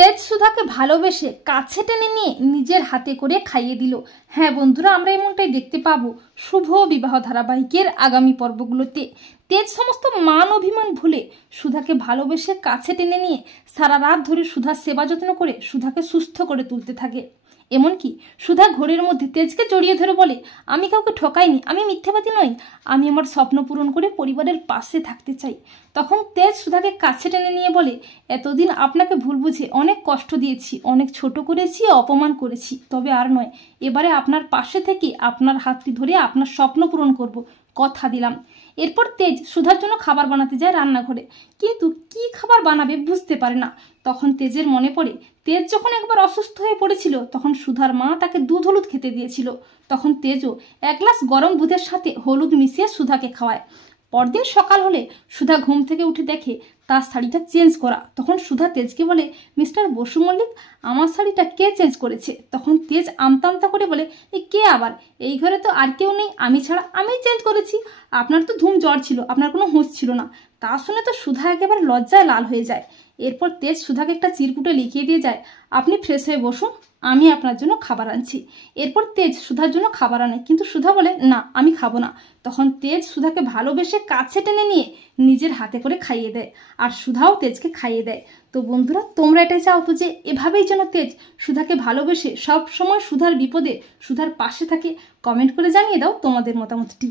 তেজ সুধাকে ভালোবেসে কাছে টেনে নিয়ে নিজের হাতে করে খাইয়ে দিল। হ্যাঁ বন্ধুরা, আমরা এমনটাই দেখতে পাবো শুভ বিবাহ ধারাবাহিকের আগামী পর্বগুলোতে। তেজ সমস্ত মান অভিমান ভুলে সুধাকে ভালোবেসে কাছে টেনে নিয়ে সারা রাত ধরে সুধার সেবা যত্ন করে সুধাকে সুস্থ করে তুলতে থাকে। এমনকি সুধা ঘোরের মধ্যে তেজকে জড়িয়ে ধরে বলে, আমি কাউকে ঠকাইনি, আমি মিথ্যাবাদী নই, আমি আমার স্বপ্ন পূরণ করে পরিবারের পাশে থাকতে চাই। তখন তেজ সুধাকে কাছে টেনে নিয়ে বলে, এতদিন আপনাকে ভুল বুঝে অনেক কষ্ট দিয়েছি, অনেক ছোট করেছি, অপমান করেছি, তবে আর নয়, এবারে আপনার পাশে থেকে আপনার হাতটি ধরে আপনার স্বপ্ন পূরণ করব, কথা দিলাম। এরপর তেজ সুধার জন্য খাবার বানাতে যায় রান্নাঘরে, কিন্তু কি খাবার বানাবে বুঝতে পারে না। তখন তেজের মনে পড়ে, তেজ যখন একবার অসুস্থ হয়ে পড়েছিল তখন সুধার মা তাকে দুধ হলুদ খেতে দিয়েছিল। তখন তেজও এক গ্লাস গরম দুধের সাথে হলুদ মিশিয়ে সুধাকে খাওয়ায়। পরদিন সকাল হলে সুধা ঘুম থেকে উঠে দেখে তার শাড়িটা চেঞ্জ করা। তখন সুধা তেজকে বলে, মিস্টার বসু মল্লিক, আমার শাড়িটা কে চেঞ্জ করেছে? তখন তেজ আমতা আমতা করে বলে, কে আবার? এই ঘরে তো আর কেউ নেই, আমি ছাড়া আমিই চেঞ্জ করেছি। আপনার তো ধুম জ্বর ছিল, আপনার কোনো হুঁশ ছিল না। তা শুনে তো সুধা একেবারে লজ্জায় লাল হয়ে যায়। এরপর তেজ সুধাকে একটা চিরকুটে লিখিয়ে দিয়ে যায়, আপনি ফ্রেশ হয়ে বসুন, আমি আপনার জন্য খাবার আনছি। এরপর তেজ সুধার জন্য খাবার আনে, কিন্তু সুধা বলে, না আমি খাবো না। তখন তেজ সুধাকে ভালোবেসে কাছে টেনে নিয়ে নিজের হাতে করে খাইয়ে দেয়, আর সুধাও তেজকে খাইয়ে দেয়। তো বন্ধুরা, তোমরা এটাই চাও তো যে এভাবেই যেন তেজ সুধাকে ভালোবেসে সব সময় সুধার বিপদে সুধার পাশে থাকে? কমেন্ট করে জানিয়ে দাও তোমাদের মতামতটি।